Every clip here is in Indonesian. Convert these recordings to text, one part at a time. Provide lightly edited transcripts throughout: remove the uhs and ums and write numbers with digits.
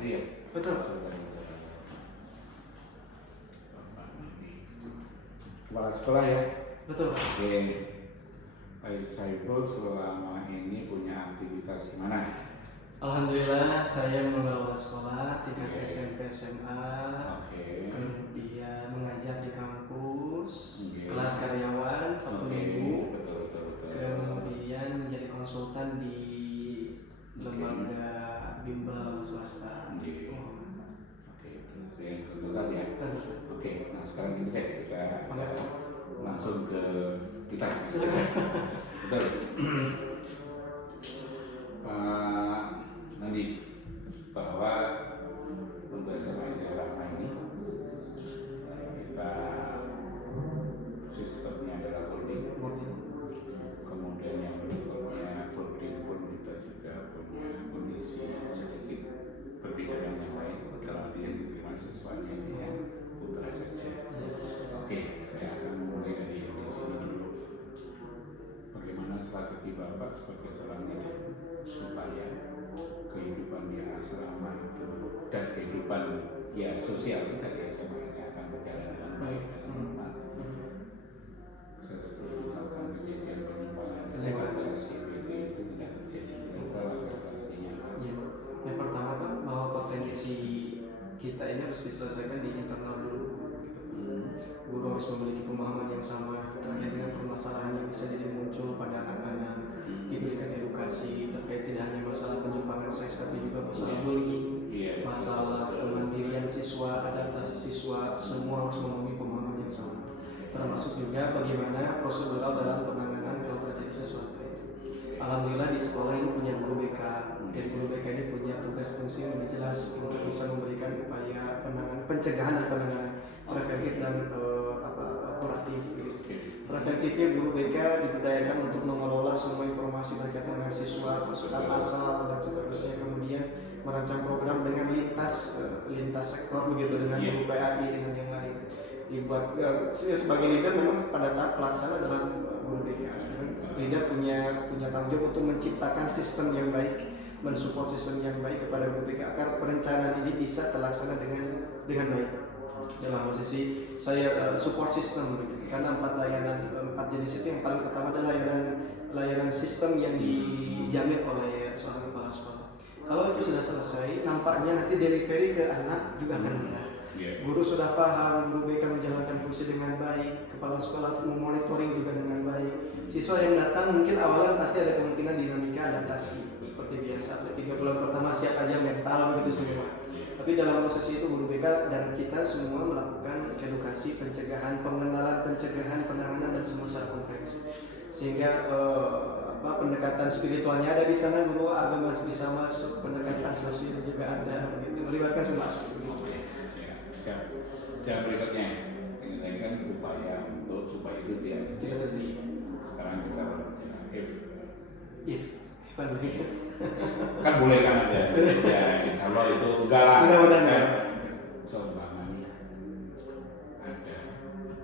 itu ya? Betul. Kepala sekolah ya? Betul. Oke. Baik, Saiful selama ini punya aktivitas gimana? Alhamdulillah saya mengelola sekolah tingkat SMP SMA, kemudian mengajar di kampus, kelas karyawan Sabtu Minggu, kemudian menjadi konsultan di lembaga bimbel swasta. Konsultan ya. Oke, nah sekarang ini deh kita langsung ke kita. Betul. Nanti bahwa untuk SMA Irama ini kita sistemnya adalah boarding. Kemudian yang berikutnya boarding pun kita juga punya kondisi sedikit berbeda dengan yang lain. Dalam artian diterima siswanya yang putra saja. Oke, saya akan mulai dari di sini dulu. Bagaimana strategi Bapak sebagai seorang leader supaya kehidupan di asrama itu dan kehidupan ya sosial kita di SMA ini akan berjalan dengan baik dan normal. Seperti misalkan kejadian penyimpangan LGBT itu tidak terjadi. Apa strateginya? Ya. Yang pertama Pak, bahwa potensi kita ini harus diselesaikan di internal dulu. Guru harus memiliki pemahaman yang sama terkait dengan permasalahan yang bisa jadi muncul pada anak-anak, diberikan edukasi terkait tidak hanya masalah penyimpangan seks tapi juga masalah bullying, masalah kemandirian siswa, adaptasi siswa, semua harus memiliki pemahaman yang sama. Termasuk juga bagaimana prosedural dalam penanganan kalau terjadi sesuatu. Alhamdulillah di sekolah ini punya guru BK, dan guru BK ini punya tugas fungsi yang lebih jelas untuk bisa memberikan upaya penanganan, pencegahan dan penanganan preventif dan kuratif. Gitu. Preventifnya guru BK diberdayakan untuk mengelola semua informasi berkaitan dengan siswa, masukan asal dan seterusnya. Kemudian merancang program dengan lintas sektor begitu dengan guru PAI dengan yang lain. Dibuat sebagai leader memang pada tahap pelaksana adalah guru BK. Leader punya tanggung jawab untuk menciptakan sistem yang baik, mensupport sistem yang baik kepada guru BK agar perencanaan ini bisa terlaksana dengan baik. Dalam posisi saya support system karena 4 jenis itu yang paling pertama adalah layanan sistem yang dijamin oleh seorang kepala sekolah. Kalau itu sudah selesai, nampaknya nanti delivery ke anak juga akan mudah. Guru sudah paham, guru BK menjalankan fungsi dengan baik, kepala sekolah memonitoring juga dengan baik. Siswa yang datang mungkin awalnya pasti ada kemungkinan dinamika adaptasi seperti biasa. 3 bulan pertama siap aja mental begitu semua. Tapi dalam proses itu guru BK dan kita semua melakukan edukasi, pencegahan, pengenalan, pencegahan, penanganan dan semua secara komprehensif. Sehingga pendekatan spiritualnya ada di sana, guru agama bisa masuk, pendekatan sosial juga ada, begitu. Melibatkan semua aspek. Yang berikutnya, ini kan upaya untuk supaya itu tidak terjadi. Sekarang kita if kan boleh kan ada ya insya Allah itu enggak lah kan seumpamanya ada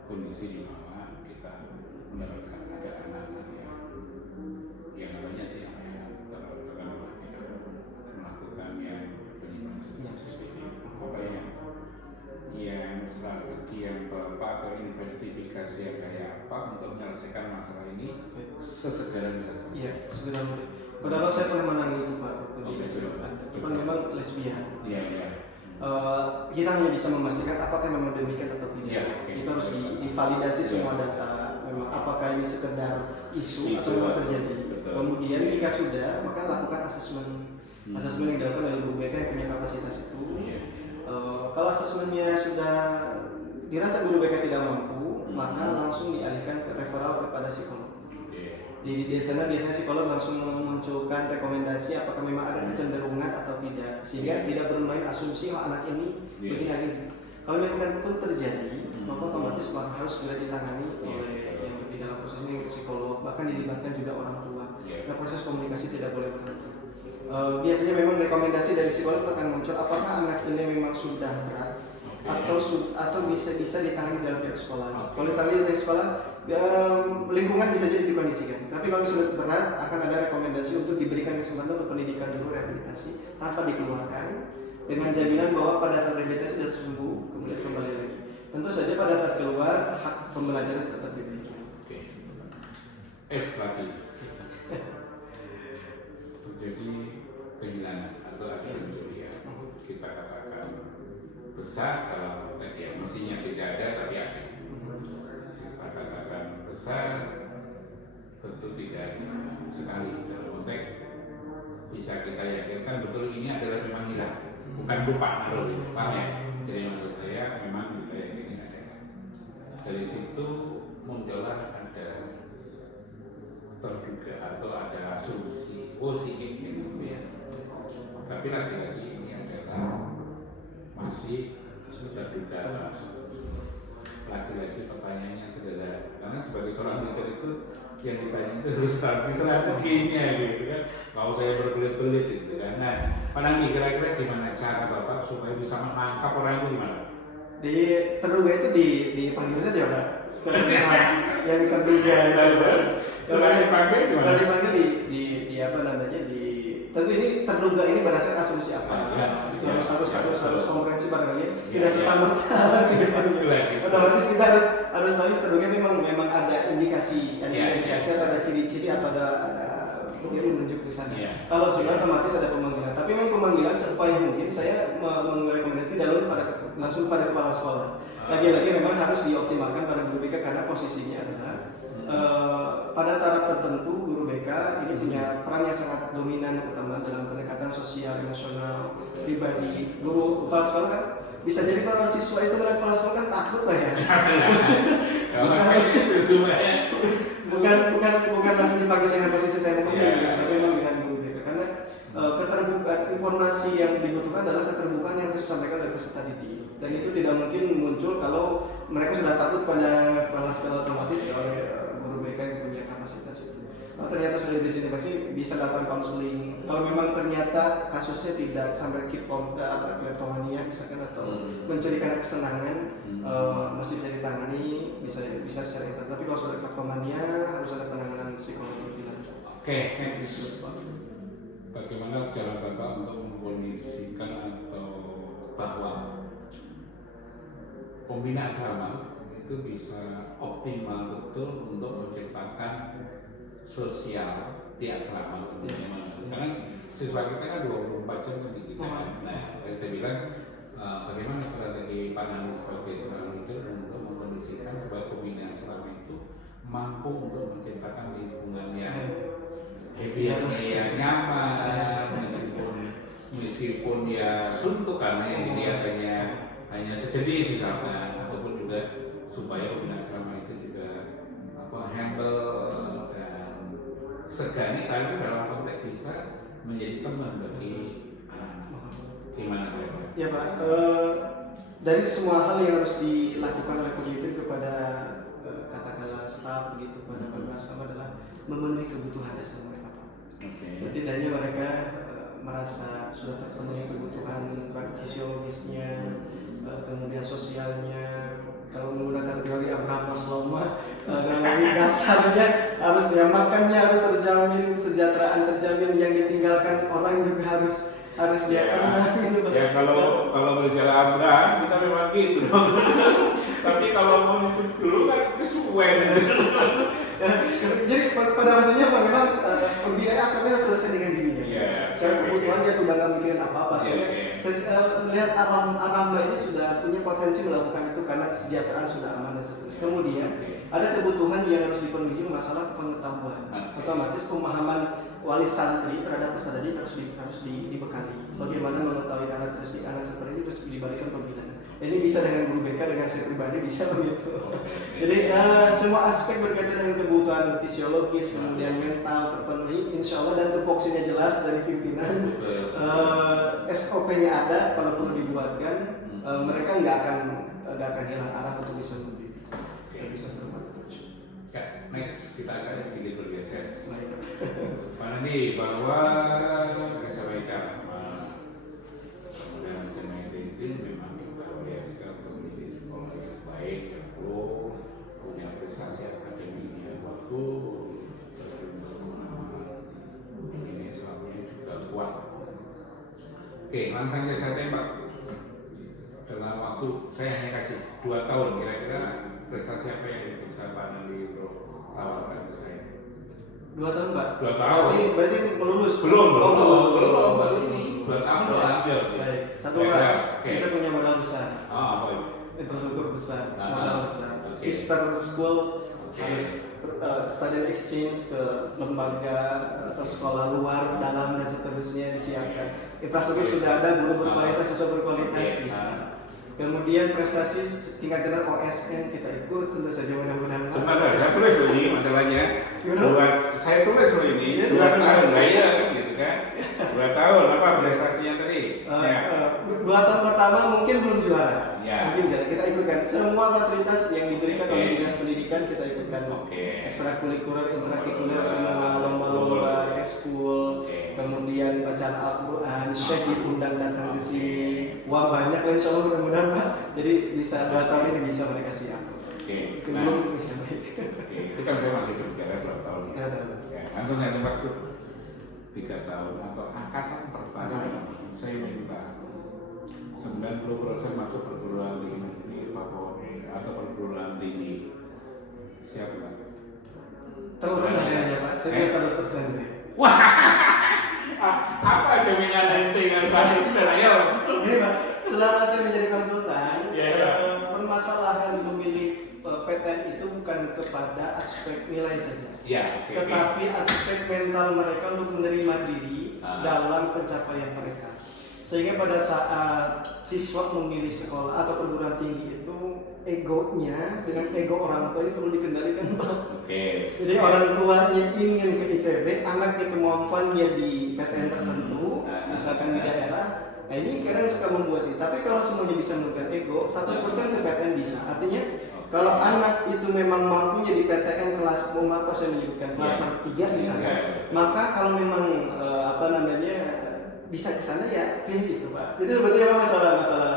kondisi di mana kita mendapatkan ada anak-anak yang namanya sih terkena melakukan yang penyimpangan seperti itu apa yang strategi yang Bapak atau investigasi yang kayak apa untuk menyelesaikan masalah ini sesegera bisa saja. Iya, segera. Padahal saya pernah menangani itu Pak waktu di SMA. Cuma memang lesbian. Iya. Kita hanya bisa memastikan apakah memang demikian atau tidak. Itu harus divalidasi semua data. Memang apakah ini sekedar isu atau memang terjadi. Betul. Kemudian jika sudah, maka lakukan asesmen. Asesmen yang dilakukan oleh guru BK yang punya kapasitas itu. Kalau asesmennya sudah dirasa guru BK tidak mampu, maka langsung dialihkan ke referral kepada psikolog. Di sana biasanya psikolog langsung memunculkan rekomendasi apakah memang ada kecenderungan atau tidak, sehingga tidak bermain asumsi anak ini begini lagi. Kalau memang pun terjadi, maka otomatis harus segera ditangani oleh yang di dalam prosesnya psikolog, bahkan dilibatkan juga orang tua. Nah, proses komunikasi tidak boleh berhenti. Biasanya memang rekomendasi dari psikolog akan muncul apakah anak ini memang sudah berat atau bisa ditangani dalam pihak sekolah. Kalau ditangani dari sekolah, lingkungan bisa jadi dikondisikan. Tapi kalau sudah berat, akan ada rekomendasi untuk diberikan kesempatan untuk pendidikan dulu, rehabilitasi tanpa dikeluarkan. dengan jaminan bahwa pada saat rehabilitasi sudah sembuh kemudian kembali lagi. Tentu saja pada saat keluar hak pembelajaran tetap dimiliki. Oke. F lagi. Terjadi kehilangan atau ada pencurian. Kita katakan besar kalau konteks ya mestinya tidak ada tapi ada. Kita katakan besar tentu tidak hanya sekali dalam konteks bisa kita yakinkan betul ini adalah memang hilang, bukan lupa naruh ini, paham ya? Jadi maksud saya memang kita yakini ada. Dari situ muncullah ada terduga atau ada asumsi, si gitu ya. Tapi lagi-lagi ini adalah masih terduga. Lagi-lagi pertanyaannya sederhana, karena sebagai seorang leader itu yang ditanya itu harus strateginya gitu kan, mau saya berbelit-belit gitu kan. Nah, Pak Nanggi kira-kira gimana cara Bapak supaya bisa menangkap orang itu gimana? Di terduga itu dipanggil saja Pak, yang terduga Setelah dipanggil gimana? Setelah dipanggil di apa namanya tentu ini terduga ini berdasarkan asumsi apa? Ya, itu ya, harus komprehensif barangkali. Ya, Tidak serta-merta langsung dipanggil. Otomatis kita harus tahu terduga memang ada indikasi, atau ada ciri-ciri atau ada bukti menunjuk ke sana. Ya. Kalau sudah otomatis ada pemanggilan. Tapi memang pemanggilan supaya mungkin saya merekomendasi langsung pada kepala sekolah. Lagi-lagi memang harus dioptimalkan pada guru BK karena posisinya adalah pada taraf tertentu guru BK ini punya peran yang sangat dominan utama dalam pendekatan sosial, emosional, pribadi. Guru kepala sekolah kan bisa jadi kalau siswa itu melihat kepala sekolah kan takut lah ya. bukan langsung dipanggil dengan posisi saya memanggil, tapi memang dengan guru BK karena keterbukaan informasi yang dibutuhkan adalah keterbukaan yang harus disampaikan oleh peserta didik, dan itu tidak mungkin muncul kalau mereka sudah takut pada kepala sekolah otomatis oleh guru BK yang punya kapasitas itu. Kalau ternyata sudah disintegrasi bisa lakukan konseling. Kalau memang ternyata kasusnya tidak sampai kleptomania misalkan atau mencurikan kesenangan, masih bisa ditangani, bisa secara internal. Tapi kalau sudah kleptomania harus ada penanganan psikologi lebih lanjut. Oke, next. Bagaimana cara Bapak untuk mengkondisikan atau bahwa pembina asrama itu bisa optimal betul untuk menciptakan sosial di asrama tentunya, karena siswa kita kan 24 jam pendidikan. Nah, saya bilang bagaimana strategi Pak Nanggi sebagai seorang leader untuk mengkondisikan supaya pembina asrama itu mampu untuk menciptakan lingkungan yang happy-nya yang nyaman, meskipun ya suntuk karena yang dilihatnya hanya sejenis misalkan, ataupun juga supaya pembina asrama itu juga humble dan segani karena dalam konteks bisa menjadi teman bagi anak-anak. Gimana Pak? Ya Pak, dari semua hal yang harus dilakukan oleh pemimpin kepada katakanlah staf begitu pada pembina asrama adalah memenuhi kebutuhan dasar mereka Pak. Setidaknya mereka merasa sudah terpenuhi kebutuhan fisiologisnya, kemudian sosialnya. Kalau menggunakan teori Abraham Maslow, dasarnya harus makannya harus terjamin, kesejahteraan terjamin, yang ditinggalkan orang juga harus dia pernah gitu. Ya kalau berbicara Abraham kita memang gitu dong. Tapi kalau mau ikut dulu kan kesuwen. Jadi pada masanya Pak memang pembinaan asrama harus selesai dengan dirinya. Secara kebutuhan dia tuh nggak mikirin apa-apa. Saya melihat Aramba ini sudah punya potensi melakukan itu karena kesejahteraan sudah aman dan seterusnya. Kemudian ada kebutuhan yang harus dipenuhi, masalah pengetahuan. Otomatis pemahaman wali santri terhadap peserta didik harus dibekali. Bagaimana mengetahui karakteristik anak seperti ini terus diberikan pembinaan. Ini bisa dengan guru BK, dengan saya pribadi bisa begitu. Jadi semua aspek berkaitan dengan kebutuhan fisiologis, kemudian mental terpenuhi, insya Allah, dan tupoksinya jelas dari pimpinan. SOP-nya ada, kalau perlu dibuatkan, mereka nggak akan hilang arah untuk bisa mendidik. Bisa berbuat terus. Next kita akan sedikit bergeser. Pak Nanggi, bahwa saya sampaikan dan saya memang kita biasa untuk menjadi sekolah yang baik, yang punya prestasi akademik yang bagus, ini Islamnya juga kuat. Oke, langsung saja saya tembak. Dalam waktu saya hanya kasih 2 tahun, kira-kira prestasi apa yang bisa Pak Nandi Bro tawarkan ke saya? 2 tahun Pak? 2 tahun. Berarti melulus? Belum, baru ini 2 tahun udah ambil. Baik, satu Pak, kita punya modal besar. Apa itu? Infrastruktur besar, modal besar. Sister school harus study exchange ke lembaga atau sekolah luar, dalam dan seterusnya disiapkan. Infrastruktur sudah ada, guru berkualitas, siswa berkualitas bisa. Kemudian prestasi tingkat jenjang OSN kita ikut, tentu saja mudah-mudahan. Sebenarnya saya tulis loh ini masalahnya. Saya tulis loh ini. 2 tahun ya kan gitu kan. 2 tahun apa prestasinya tadi? 2 tahun pertama mungkin belum juara. Ya. Mungkin kita ikutkan semua fasilitas yang diberikan oleh dinas pendidikan, kita ikutkan. Ekstrakurikuler, intrakurikuler, semua lomba-lomba, ekskul, kemudian bacaan Al-Quran, syekh diundang datang ke sini. Wah banyak lah insya Allah, mudah-mudahan Pak. Jadi bisa 2 tahun ini bisa mereka siap. Belum itu kan saya masih berbicara berapa tahun. Langsung saya tembak tuh 3 tahun atau angkatan pertama saya minta 90% masuk perguruan tinggi negeri Papua atau perguruan tinggi. Siap Pak? Terlalu rendah ya Pak, saya 100% sih. Wah, apa jaminan ente dengan Pak? Ini Pak, selama saya menjadi konsultan, permasalahan memilih PTN itu bukan kepada aspek nilai saja, tetapi aspek mental mereka untuk menerima diri dalam pencapaian mereka. Sehingga pada saat siswa memilih sekolah atau perguruan tinggi itu, egonya dengan ego orang tua ini perlu dikendalikan Pak. Jadi orang tuanya ingin ke ITB, anaknya kemampuannya di PTN tertentu, misalkan di daerah. Nah ini kadang suka membuat ini. Tapi kalau semuanya bisa menurunkan ego, 100% ke PTN bisa. Artinya kalau anak itu memang mampunya di PTN kelas apa saya menyebutkan kelas 3 misalnya, maka kalau memang bisa ke sana ya pilih itu Pak. Jadi sebetulnya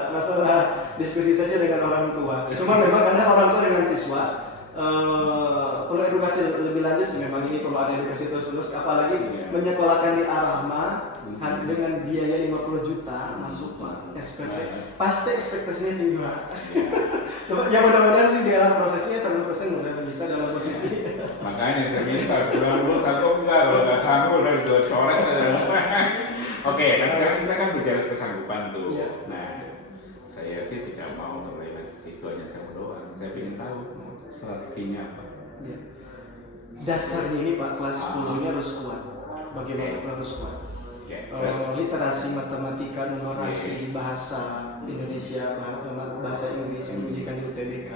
masalah diskusi saja dengan orang tua. Cuma memang karena orang tua dengan siswa perlu edukasi lebih lanjut sih, memang ini perlu ada edukasi terus apalagi menyekolahkan di Ar-Rahma dengan biaya 50 juta masuk Pak SPP. Pasti ekspektasinya tinggi Pak. Ya mudah-mudahan sih di dalam prosesnya 100% mudah bisa dalam posisi. Makanya saya minta 91 enggak, kalau nggak sanggup udah 2 coret aja. Oke, sekarang kita kan bicara kesanggupan tuh. Nah, saya sih tidak mau terlebih itu hanya saya berdoa. Saya ingin tahu strateginya apa. Dasarnya ini Pak, kelas 10 ini harus kuat. Bagaimana harus kuat? Literasi matematika, numerasi, bahasa Indonesia, bahasa Inggris yang diujikan di UTBK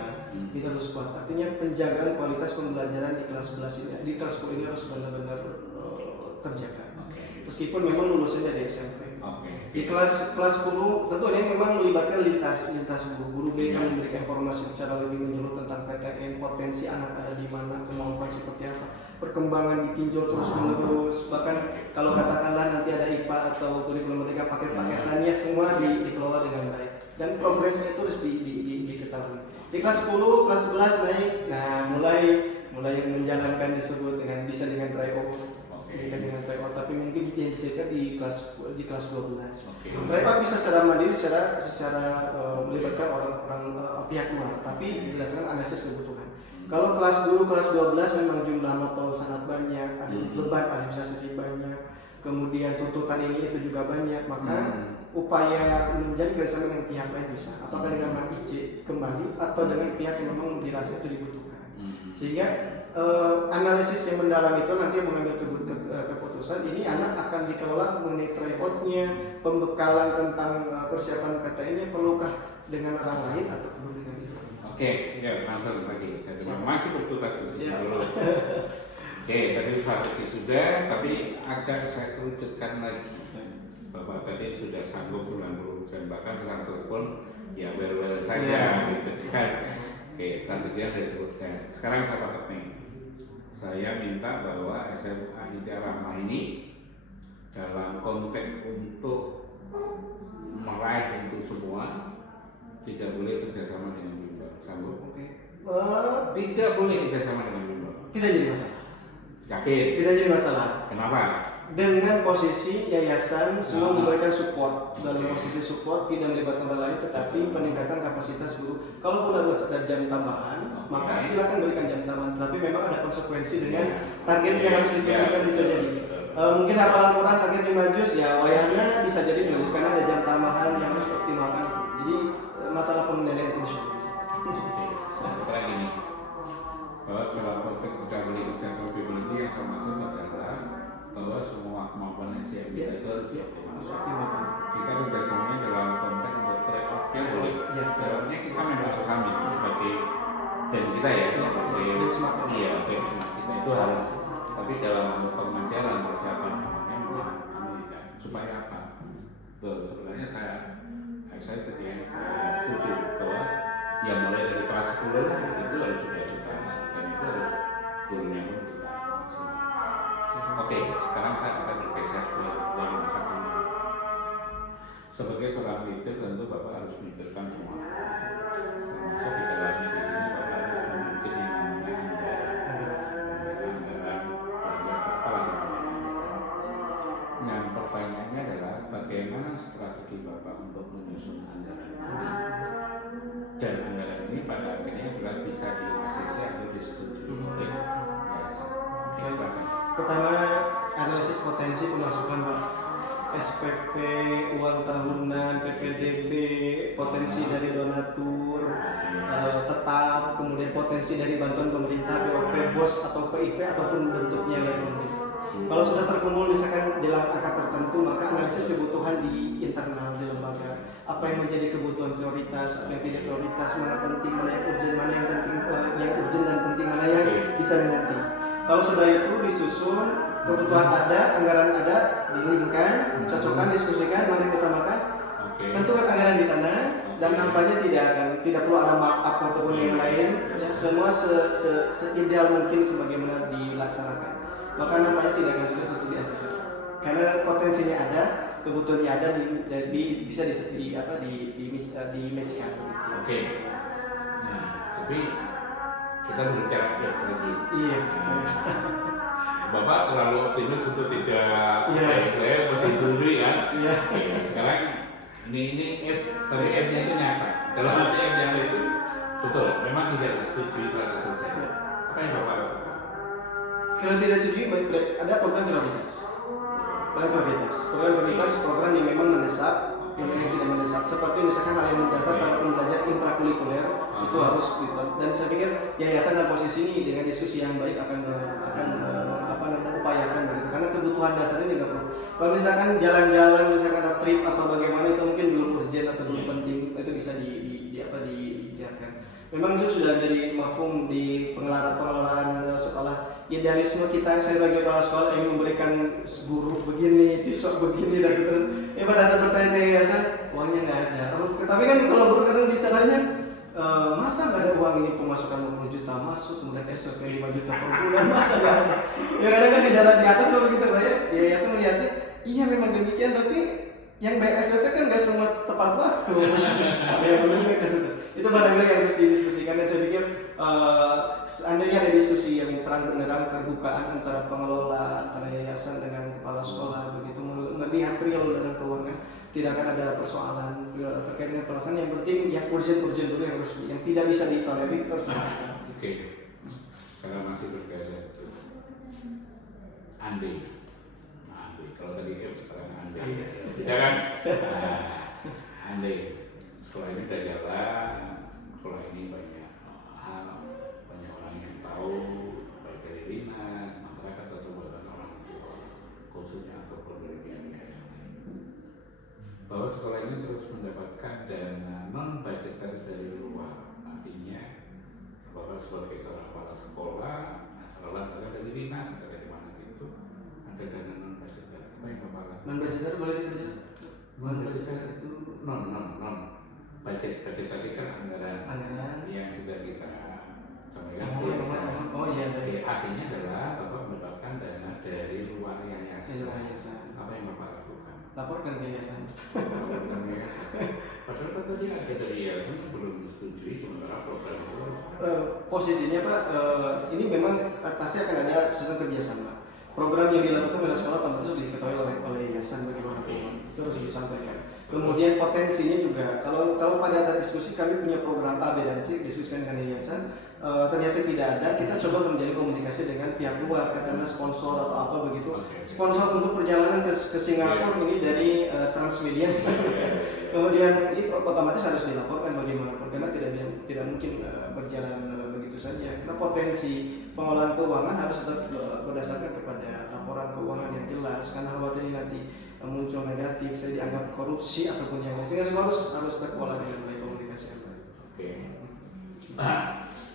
itu harus kuat. Artinya penjagaan kualitas pembelajaran di kelas 11 ini, di kelas 10 ini harus benar-benar terjaga. Meskipun memang lulusnya dari SMP. Di kelas 10 tentu ini memang melibatkan lintas guru BK memberikan informasi secara lebih menyeluruh tentang PTN, potensi anak ada di mana, kemampuan seperti apa, perkembangan ditinjau terus menerus. Bahkan kalau katakanlah nanti ada IPA atau kurikulum mereka paket-paketannya semua dikelola dengan baik dan progresnya itu harus diketahui. Di kelas 10, kelas 11 naik, nah mulai menjalankan disebut dengan bisa dengan tryout. Dengan tryout, tapi mungkin diinisiasikan di kelas 12. Tryout bisa secara mandiri, secara melibatkan orang pihak luar, tapi berdasarkan analisis kebutuhan. Kalau kelas 10, kelas 12 memang jumlah mapel sangat banyak, ada beban administrasi banyak, kemudian tuntutan ini itu juga banyak, maka upaya menjadi kerjasama dengan pihak lain bisa, apakah dengan MIC kembali atau dengan pihak yang memang dirasa itu dibutuhkan. Sehingga analisis yang mendalam itu nanti mengambil keputusan ini anak akan dikelola mengenai tryout-nya, pembekalan tentang persiapan PTN-nya perlukah dengan orang lain atau perlu dengan itu. Ya langsung lagi. Saya masih bertugas dulu. Tadi strategi sudah, tapi agak saya kerucutkan lagi. Bapak tadi sudah sanggup 90%, bahkan 100 pun ya well saja gitu kan. Strateginya saya sebutkan. Sekarang saya patok nih. Saya minta bahwa SMA ITB Ar-Rahma ini dalam konteks untuk meraih itu semua tidak boleh kerjasama dengan bimbel. Sanggup? Tidak boleh kerjasama dengan bimbel. Tidak jadi masalah. Oke. Tidak jadi masalah. Kenapa? Dengan posisi yayasan semua memberikan support, dalam Oke. posisi support tidak melibatkan orang lain, tetapi peningkatan kapasitas guru. Kalaupun harus ada jam tambahan, maka silakan berikan jam tambahan. Tapi memang ada konsekuensi dengan target yang harus diturunkan bisa jadi. Mungkin hafalan Quran target 5 juz, ya wayangnya bisa jadi 5 juz karena ada jam tambahan yang harus dioptimalkan. Jadi masalah pengendalian tension. Oke. Nah sekarang ini, bahwa dalam konteks accountability accessibility yang saya maksud adalah bahwa semua kemampuan SDM kita itu harus dioptimalkan. Kita kerjasamanya dalam konteks untuk trade off yang boleh. Trade kita memang harus ambil sebagai dan kita ya sebagai benchmark kita itu harus. Tapi dalam hal pengajaran persiapan semuanya memang kami tidak. Supaya apa? Sebenarnya saya ketika saya setuju bahwa yang mulai dari kelas 10 lah itu harus sudah kita dan itu harus gurunya pun kita maksimalkan. Oke, sekarang saya akan bergeser ke yang satu. Sebagai seorang leader tentu Bapak harus memikirkan semua, termasuk di dalamnya di sini Bapak harus memikir yang namanya anggaran belanja apalagi anggaran. Yang pertanyaannya adalah bagaimana strategi Bapak untuk menyusun anggaran ini, dan anggaran ini pada akhirnya juga bisa di-ACC atau disetujui oleh yayasan. Oke, silakan. Pertama, analisis potensi pemasukan Pak. SPP, uang tahunan, PPDB, potensi dari donatur, tetap, kemudian potensi dari bantuan pemerintah, POP, BOS atau PIP ataupun bentuknya yang nanti. Kalau sudah terkumpul misalkan dalam angka tertentu, maka analisis kebutuhan di internal di lembaga, apa yang menjadi kebutuhan prioritas, apa yang tidak prioritas, mana penting, mana yang urgent, mana yang penting, yang urgent dan penting, mana yang bisa dinanti. Kalau sudah itu disusun, kebutuhan ada, anggaran ada, dilingkan, cocokkan, diskusikan, mana yang utamakan, tentukan anggaran di sana, dan nampaknya tidak perlu ada markup ataupun yang lain, ya, semua seideal mungkin sebagaimana dilaksanakan. Maka nampaknya tidak akan sulit untuk di-ACC. Karena potensinya ada, kebutuhannya ada, bisa dimatchkan. Oke. Nah, tapi kita berbicara lagi. Iya. Bapak terlalu optimis untuk tidak saya masih setuju ya. Iya. Sekarang ini F, tapi F-nya itu nyata. Dalam arti F nyata itu betul, memang tidak disetujui 100%. Apa yang Bapak lakukan? Kalau tidak setuju, ada program prioritas. Program prioritas, program yang memang mendesak, yang tidak mendesak. Seperti misalkan hal yang mendasar pada pembelajaran intrakurikuler itu harus gitu. Dan saya pikir yayasan dan posisi ini dengan diskusi yang baik akan upayakan begitu. Karena kebutuhan dasarnya tidak perlu. Kalau misalkan jalan-jalan, misalkan ada trip atau bagaimana itu mungkin belum urgent atau belum penting, itu bisa dibiarkan. Memang itu sudah jadi mafhum di pengelolaan sekolah. Idealisme kita, saya sebagai kepala sekolah ingin memberikan guru begini, siswa begini dan seterusnya. Pada saat bertanya yayasan, uangnya nggak ada. Tapi kan kalau guru kadang bicaranya, masa nggak ada uang ini, pemasukan 20 juta masuk, kemudian SPP 5 juta per bulan, masa nggak ada? Ya kadang kan di atas kalau begitu banyak, yayasan melihatnya, iya memang demikian, tapi yang bayar SPP kan nggak semua tepat waktu. Ada yang belum kan itu barangkali yang harus didiskusikan, dan saya pikir seandainya ada diskusi yang terang benerang, terbukaan antara pengelola, antara yayasan dengan kepala sekolah begitu, melihat real dengan keuangan, tidak akan ada persoalan terkait dengan pelaksanaan. Yang penting yang urgent dulu, yang tidak bisa ditolerir itu harus dilakukan. Oke, karena masih berkaitan andai. Kalau tadi sekarang andai, tidak kan? Andai sekolah ini udah jalan, sekolah ini banyak hal, banyak orang yang tahu, baik dari dinas, masyarakat atau bahkan orang tua, khususnya ataupun dari pihak yang lain, bahwa sekolah ini terus mendapatkan dana non budgeter dari luar. Artinya, bahwa sebagai seorang kepala sekolah, kalau ada dari dinas atau dari mana itu, ada dana non budgeter. Apa yang Bapak lakukan? Non budgeter boleh dikerjakan? Non budgeter itu non budget tadi kan anggaran yang sudah kita sampaikan. Artinya adalah Bapak mendapatkan dana dari luar yayasan. Apa yang Bapak lakukan? Laporkan ke yayasan. Padahal kan tadi ada dari yayasan yang belum disetujui, sementara program itu posisinya Pak, ini memang pasti akan ada sistem kerjasama. program yang dilakukan oleh sekolah tentu harus diketahui oleh yayasan bagaimana itu harus disampaikan. Kemudian potensinya juga kalau pada diskusi kami punya program A, B, dan C diskusikan dengan yayasan, ternyata tidak ada, kita coba menjalin komunikasi dengan pihak luar, katakanlah sponsor atau apa begitu. Sponsor untuk perjalanan ke Singapura ini dari Transmedia misalnya. Kemudian itu otomatis harus dilaporkan bagaimanapun karena tidak mungkin berjalan begitu saja. Karena potensi pengelolaan keuangan harus tetap berdasarkan kepada laporan keuangan yang jelas. Karena khawatir ini nanti muncul negatif, saya dianggap korupsi ataupun yang lain. Sehingga semua harus terkelola dengan baik komunikasi yang baik. Oke.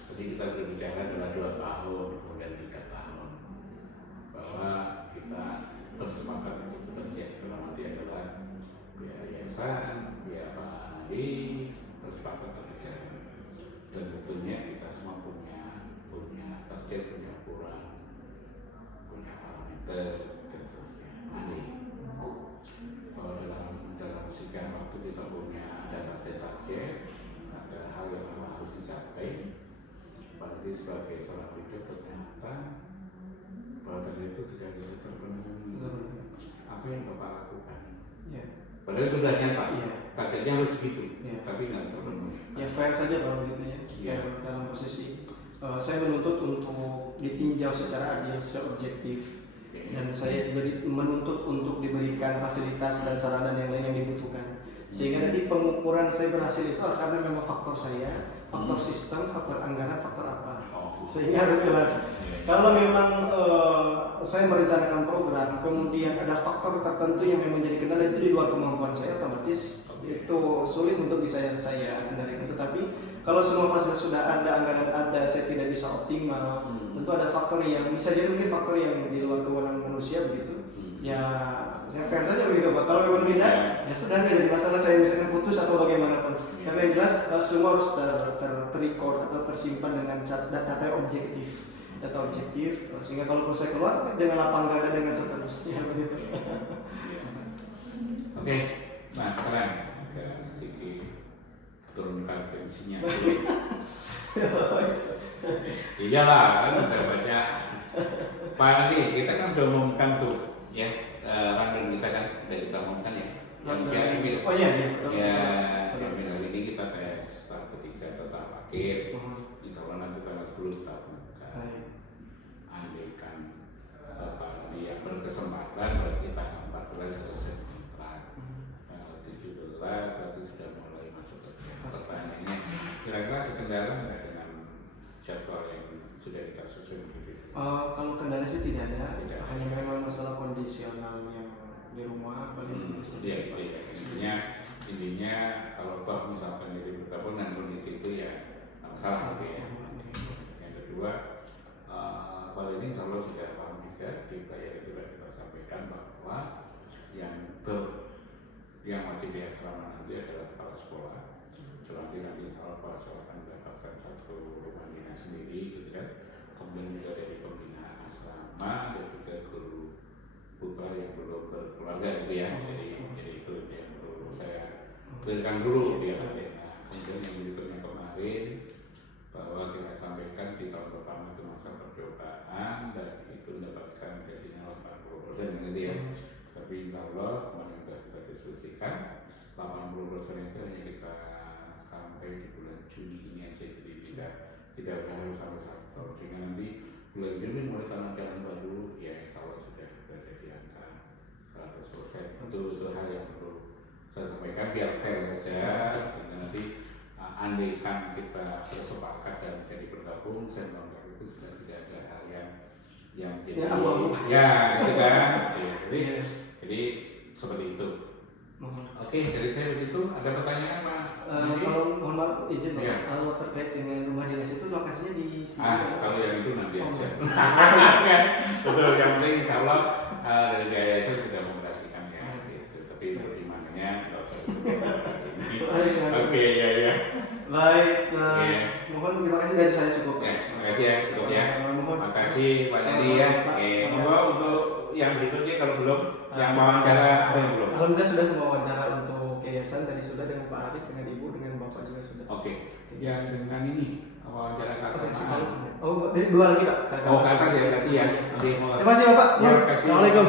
Jadi kita berbicara adalah 2 tahun, kemudian 3 tahun, bahwa kita bersepakat untuk bekerja. Pertama adalah pihak yayasan, pihak Pak Nadi bersepakat bekerja. Dan tentunya kita semua punya target, punya ukuran, punya parameter dan seterusnya. Nadi, bahwa dalam sekian waktu kita punya ada target, ada hal yang harus dicapai. Apalagi sebagai seorang leader ternyata bahwa target itu tidak bisa terpenuhi. Apa yang Bapak lakukan? Ya. Padahal itu sudah nyata. Ya. Targetnya harus segitu, ya. Tapi nggak terpenuhi. Ya fair saja kalau begitu ya. Fair dalam posisi saya menuntut untuk ditinjau secara adil, secara objektif. Dan saya menuntut untuk diberikan fasilitas dan sarana yang lain yang dibutuhkan. Sehingga nanti pengukuran saya berhasil itu karena memang faktor saya, faktor sistem, faktor anggaran, faktor apa. Sehingga harus jelas. Kalau memang saya merencanakan program, kemudian ada faktor tertentu yang memang jadi kendala itu di luar kemampuan saya, otomatis itu sulit untuk bisa saya kendalikan. Tetapi kalau semua fasilitas sudah ada, anggaran ada, saya tidak bisa optimal. Tentu ada faktor yang bisa jadi mungkin faktor yang di luar kewenangan manusia begitu. Ya saya fair saja begitu Pak. Kalau memang tidak, ya sudah nggak jadi masalah saya misalkan putus atau bagaimanapun. Tapi yang jelas semua harus terrecord atau tersimpan dengan data objektif. Sehingga kalau saya keluar dengan lapang dada dengan seterusnya begitu. Oke, nah sekarang agak sedikit turunkan tensinya. Iyalah kan udah banyak. Pak Andi, kita kan udah umumkan tuh ya, random kita kan udah kita umumkan ya. Oh iya, betul. Ya, kali ini kita tes tahap ketiga atau tahap akhir. Insya Allah nanti tanggal 10 kita umumkan. Andaikan Pak Andi yang berkesempatan berarti tanggal 14 selesai kontrak. Tanggal 17 berarti sudah mulai masuk kerja. Pertanyaannya, kira-kira ada kendala nggak dengan jadwal yang sudah kita susun gitu? Kalau kendala sih tidak ada. Hanya memang masalah kondisional yang di rumah paling begitu saja. Intinya kalau toh misalkan jadi bergabung dan kondisi itu ya nggak masalah gitu ya. Yang kedua, kalau ini insya Allah sudah paham juga kita kita sampaikan bahwa yang wajib di asrama nanti adalah kepala sekolah. Nanti kalau kepala sekolah akan mendapatkan satu rumah dinas sendiri gitu kan. Kemudian juga dari pembina asrama dan juga guru putra yang belum berkeluarga gitu ya. Jadi itu yang perlu saya berikan dulu dia nanti. Kemudian yang berikutnya kemarin bahwa kita sampaikan di tahun pertama itu masa percobaan dan itu mendapatkan gajinya 80% gitu ya. Tapi insya Allah kemarin sudah kita diskusikan 80% itu hanya kita sampai di bulan Juni ini aja, jadi tidak harus sampai 1 tahun. Sehingga nanti bulan Juni mulai tanah jalan baru ya insya Allah sudah berada di angka 100%. Itu hal yang perlu saya sampaikan biar fair saja. Sehingga nanti andaikan kita bersepakat dan jadi bergabung, saya menganggap itu sudah tidak ada hal yang jadi ya gitu kan. Jadi seperti itu. Oke, dari saya begitu. Ada pertanyaan Pak? Kalau mohon maaf izin Pak, kalau terkait dengan rumah dinas itu lokasinya di sini. Kalau yang itu nanti aja. Betul, yang penting insya Allah dari yayasan sudah mengoperasikannya. Tapi pertimbangannya nggak usah ini. Oke, ya. Baik, mohon terima kasih dari saya cukup. Ya, terima kasih ya, cukup ya. Terima kasih Pak Nadi ya. Monggo untuk yang berikutnya kalau belum, yang wawancara ada yang belum. Alhamdulillah sudah semua wawancara untuk yayasan tadi sudah dengan Pak Arif, dengan Ibu, dengan Bapak juga sudah. Oke. Ya dengan ini wawancara kakak. Oh, dua lagi Pak. Oh, ke atas ya berarti ya. Oke, Terima kasih Bapak. Ya, terima kasih. Assalamualaikum.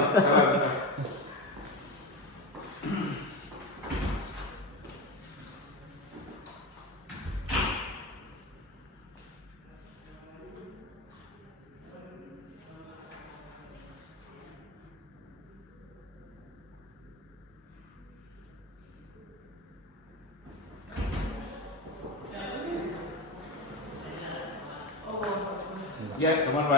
Ya, teman Pak.